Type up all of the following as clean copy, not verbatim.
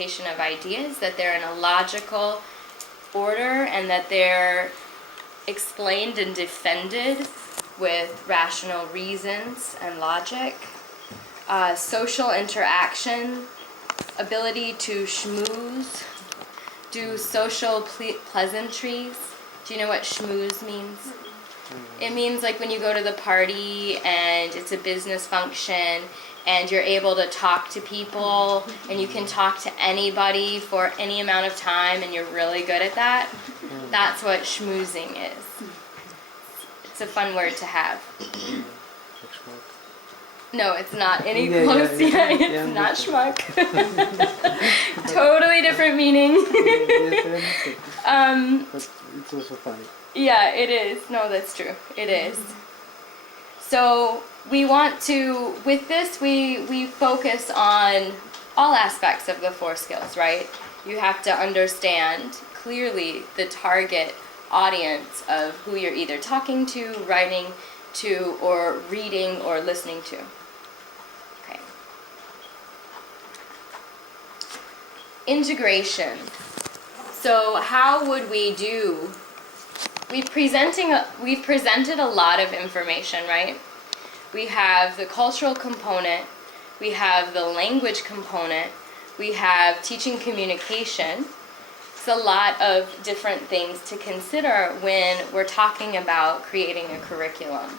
of ideas, that they're in a logical order, and that they're explained and defended with rational reasons and logic. Social interaction, ability to schmooze, do social pleasantries. Do you know what schmooze means? It means like when you go to the party and it's a business function and you're able to talk to people and you can talk to anybody for any amount of time and you're really good at that. That's what schmoozing is. It's a fun word to have. No, it's not any close. It's not schmuck. Totally different meaning. But it's also funny. Yeah, it is. No, that's true. It is. So we want to, with this, we focus on all aspects of the 4 skills, right? You have to understand clearly the target audience of who you're either talking to, writing to, or reading or listening to. Okay. Integration. So how would we do? We've presented a lot of information, right? We have the cultural component, we have the language component, we have teaching communication. It's a lot of different things to consider when we're talking about creating a curriculum.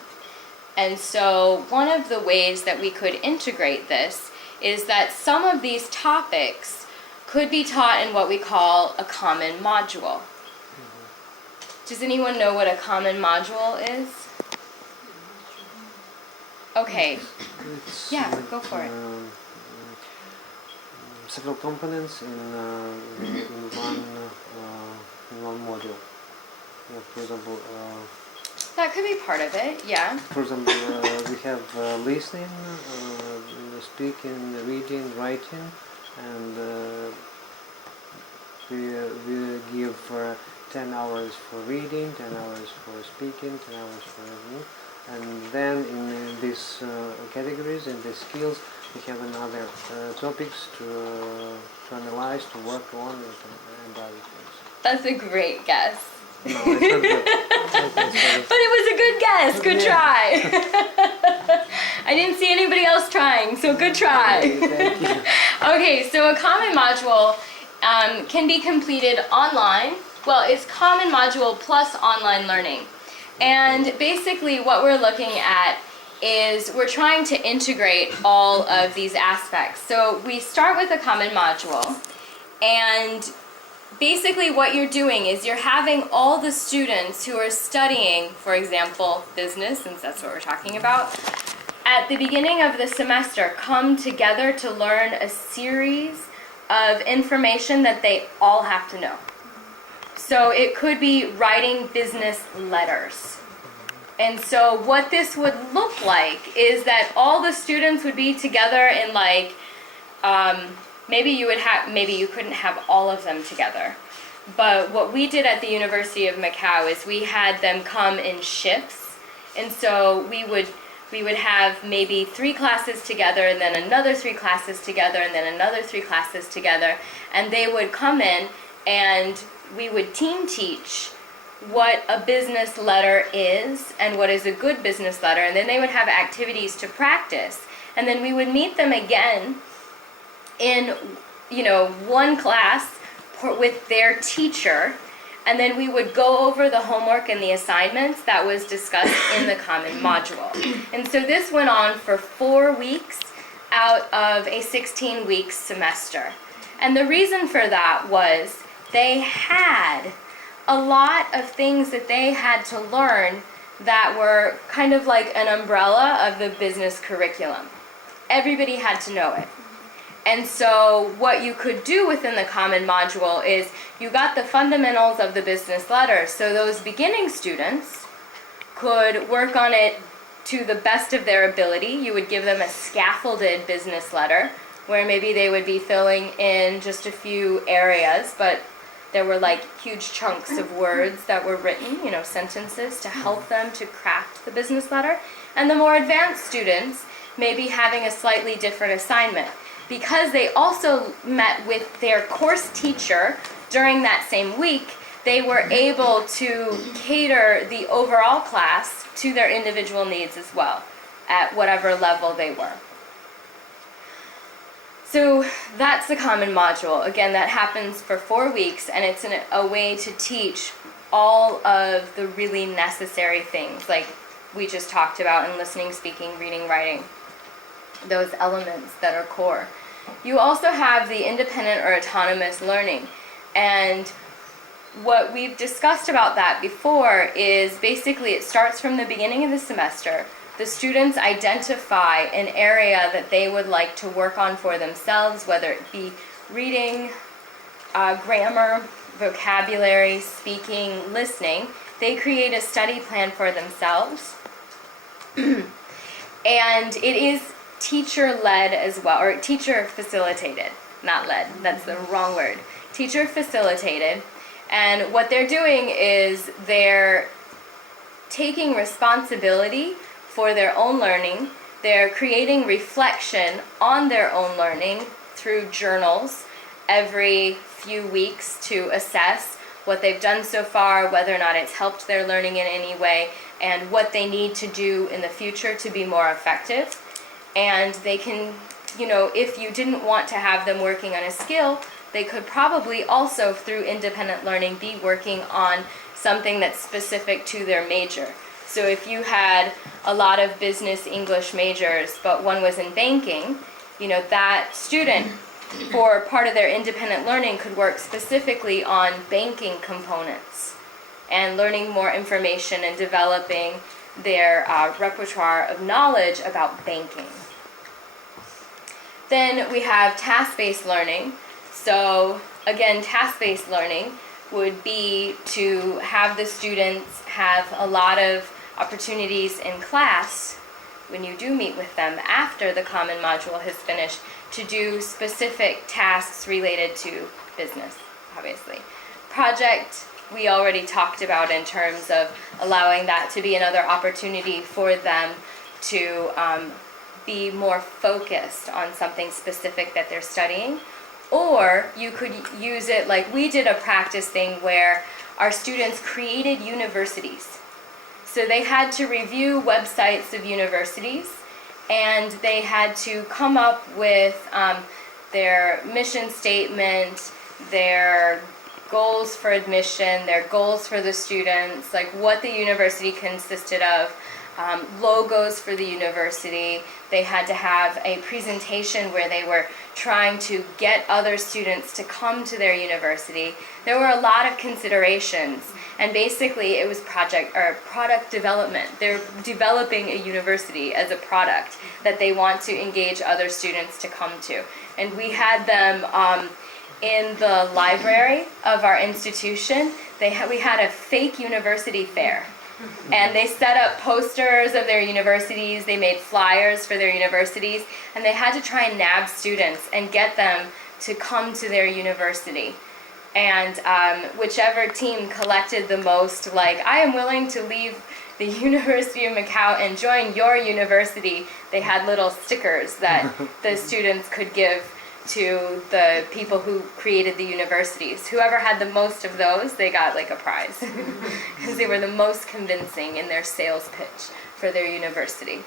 And so one of the ways that we could integrate this is that some of these topics could be taught in what we call a common module. Does anyone know what a common module is? Okay. Yeah, go for it. Several components in one module. For example, that could be part of it, yeah. For example, we have listening, speaking, reading, writing, and we give 10 hours for reading, 10 hours for speaking, 10 hours for reading. And then in these categories, in these skills, we have another topics to analyze, to work on, and other things. That's a great guess. No, it's not good. But it was a good guess. Good try. I didn't see anybody else trying, so good try. Okay, thank you. Okay, so a common module can be completed online. Well, it's common module plus online learning. And basically what we're looking at is we're trying to integrate all of these aspects. So we start with a common module, and basically what you're doing is you're having all the students who are studying, for example, business, since that's what we're talking about, at the beginning of the semester come together to learn a series of information that they all have to know. So it could be writing business letters. And so what this would look like is that all the students would be together in like, maybe you couldn't have all of them together. But what we did at the University of Macau is we had them come in shifts. And so we would have maybe 3 classes together, and then another 3 classes together, and then another 3 classes together. And they would come in and we would team teach what a business letter is and what is a good business letter, and then they would have activities to practice, and then we would meet them again in one class with their teacher, and then we would go over the homework and the assignments that was discussed in the common module. And so this went on for 4 weeks out of a 16-week semester. And the reason for that was they had a lot of things that they had to learn that were kind of like an umbrella of the business curriculum. Everybody had to know it. And so what you could do within the common module is you got the fundamentals of the business letter. So those beginning students could work on it to the best of their ability. You would give them a scaffolded business letter where maybe they would be filling in just a few areas, but there were like huge chunks of words that were written, sentences to help them to craft the business letter. And the more advanced students may be having a slightly different assignment. because they also met with their course teacher during that same week, they were able to cater the overall class to their individual needs as well, at whatever level they were. So that's the common module. Again, that happens for 4 weeks, and it's a way to teach all of the really necessary things, like we just talked about in listening, speaking, reading, writing, those elements that are core. You also have the independent or autonomous learning, and what we've discussed about that before is basically it starts from the beginning of the semester. The students identify an area that they would like to work on for themselves, whether it be reading, grammar, vocabulary, speaking, listening. They create a study plan for themselves. And it is teacher-led as well, or teacher-facilitated, not led, that's the wrong word. Teacher-facilitated. And what they're doing is they're taking responsibility for their own learning. They're creating reflection on their own learning through journals every few weeks to assess what they've done so far, whether or not it's helped their learning in any way, and what they need to do in the future to be more effective. And they can, if you didn't want to have them working on a skill, they could probably also, through independent learning, be working on something that's specific to their major. So if you had a lot of business English majors, but one was in banking, that student, for part of their independent learning, could work specifically on banking components and learning more information and developing their repertoire of knowledge about banking. Then we have task-based learning. So again, task-based learning would be to have the students have a lot of opportunities in class, when you do meet with them after the common module has finished, to do specific tasks related to business, obviously. Project, we already talked about in terms of allowing that to be another opportunity for them to be more focused on something specific that they're studying. Or you could use it like we did a practice thing where our students created universities. So they had to review websites of universities, and they had to come up with their mission statement, their goals for admission, their goals for the students, like what the university consisted of, logos for the university. They had to have a presentation where they were trying to get other students to come to their university. There were a lot of considerations, and basically it was product development. They're developing a university as a product that they want to engage other students to come to. And we had them in the library of our institution. We had a fake university fair. And they set up posters of their universities, they made flyers for their universities, and they had to try and nab students and get them to come to their university. And whichever team collected the most, like, I am willing to leave the University of Macau and join your university, they had little stickers that the students could give to the people who created the universities. Whoever had the most of those, they got like a prize because they were the most convincing in their sales pitch for their university.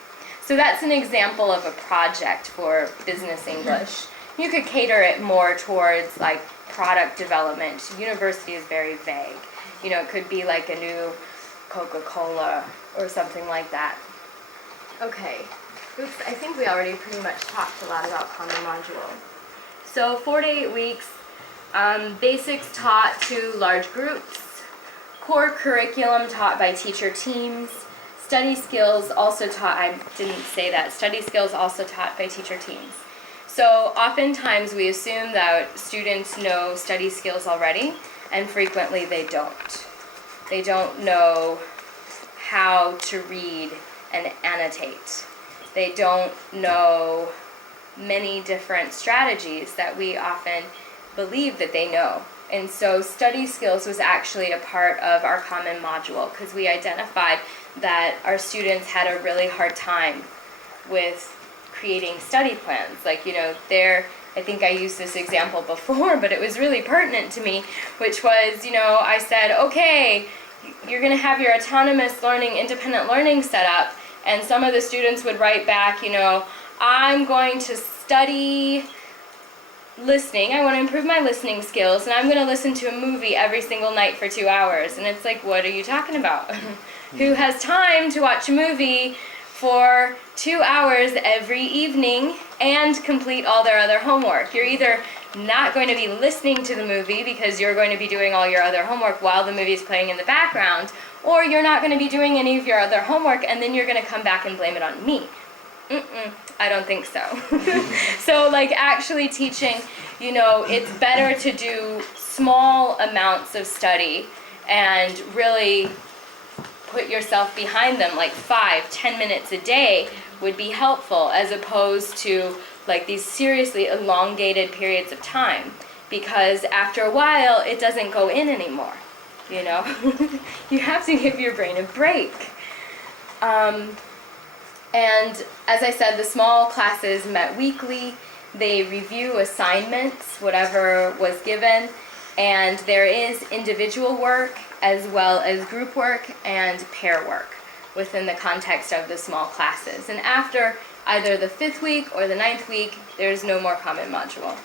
So that's an example of a project for business English. You could cater it more towards like product development. University is very vague. It could be like a new Coca-Cola or something like that. Okay. Oops, I think we already pretty much talked a lot about common module. So 4 to 8 weeks, basics taught to large groups, core curriculum taught by teacher teams, study skills also taught, I didn't say that, study skills also taught by teacher teams. So oftentimes we assume that students know study skills already, and frequently they don't. They don't know how to read and annotate. They don't know many different strategies that we often believe that they know. And so study skills was actually a part of our common module because we identified that our students had a really hard time with creating study plans. Like, I think I used this example before, but it was really pertinent to me, which was, I said, okay, you're going to have your autonomous learning, independent learning set up, and some of the students would write back, I'm going to study listening, I want to improve my listening skills, and I'm going to listen to a movie every single night for 2 hours. And it's like, what are you talking about? Who has time to watch a movie for 2 hours every evening and complete all their other homework? You're either not going to be listening to the movie because you're going to be doing all your other homework while the movie is playing in the background, or you're not going to be doing any of your other homework and then you're going to come back and blame it on me. I don't think so. So actually teaching, it's better to do small amounts of study and really put yourself behind them, 5-10 minutes a day would be helpful, as opposed to these seriously elongated periods of time, because after a while it doesn't go in anymore. You have to give your brain a break. And as I said, the small classes met weekly. They review assignments, whatever was given, and there is individual work as well as group work and pair work within the context of the small classes. And after either the 5th week or the 9th week, there's no more common module.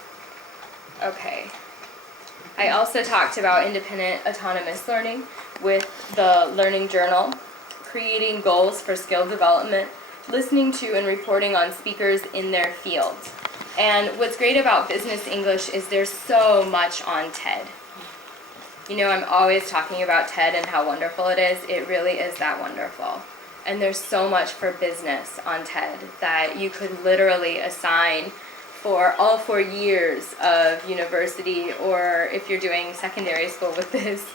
Okay. I also talked about independent autonomous learning with the learning journal, creating goals for skill development, listening to and reporting on speakers in their fields. And what's great about business English is there's so much on TED. I'm always talking about TED and how wonderful it is. It really is that wonderful. And there's so much for business on TED that you could literally assign for all 4 years of university, or if you're doing secondary school with this,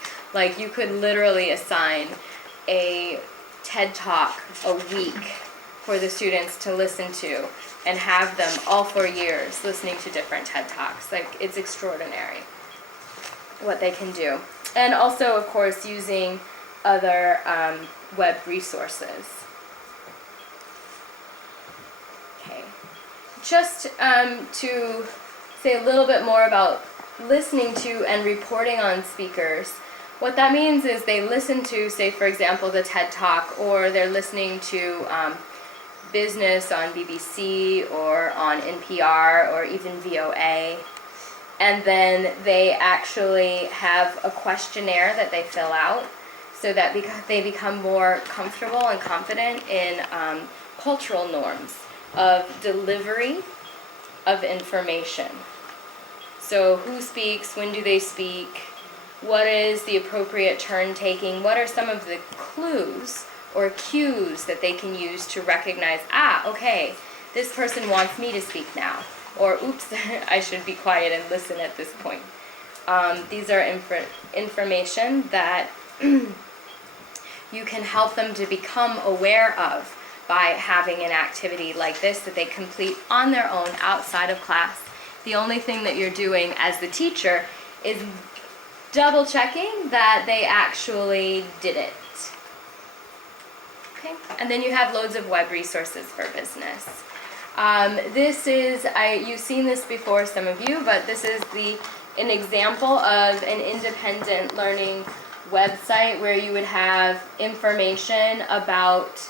you could literally assign a TED Talk a week for the students to listen to and have them all 4 years listening to different TED Talks. It's extraordinary what they can do. And also, of course, using other web resources. Okay. Just to say a little bit more about listening to and reporting on speakers. What that means is they listen to, say, for example, the TED Talk, or they're listening to business on BBC or on NPR or even VOA, and then they actually have a questionnaire that they fill out so that they become more comfortable and confident in cultural norms of delivery of information. So who speaks, when do they speak, what is the appropriate turn taking, what are some of the clues or cues that they can use to recognize, okay, this person wants me to speak now, or oops, I should be quiet and listen at this point. These are information that you can help them to become aware of by having an activity like this that they complete on their own outside of class. The only thing that you're doing as the teacher is double checking that they actually did it. Okay. And then you have loads of web resources for business. This is, you've seen this before, some of you, but this is an example of an independent learning website where you would have information about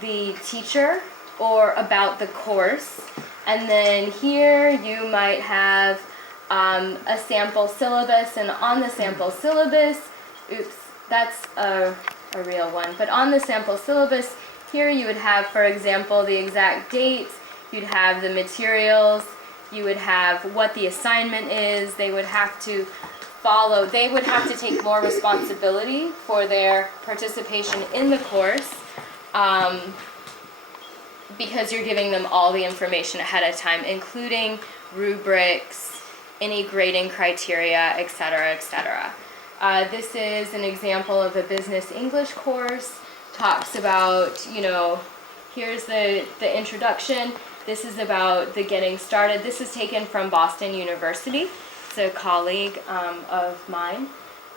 the teacher or about the course. And then here you might have a sample syllabus, and on the sample syllabus, oops, that's a real one, but on the sample syllabus, here you would have, for example, the exact dates, you'd have the materials, you would have what the assignment is, they would have to take more responsibility for their participation in the course, because you're giving them all the information ahead of time, including rubrics, any grading criteria, etc., etc. This is an example of a business English course. Talks about, here's the introduction. This is about the getting started. This is taken from Boston University. It's a colleague of mine.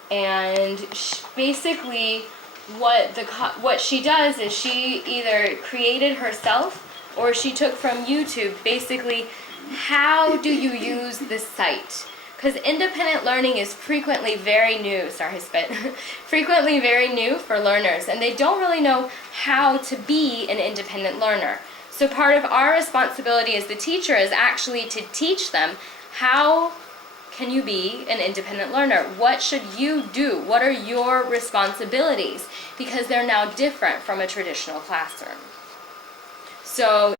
And basically what she does is she either created herself or she took from YouTube basically how do you use the site? Because independent learning is frequently very new, frequently very new for learners, and they don't really know how to be an independent learner. So part of our responsibility as the teacher is actually to teach them, how can you be an independent learner? What should you do? What are your responsibilities? Because they're now different from a traditional classroom. So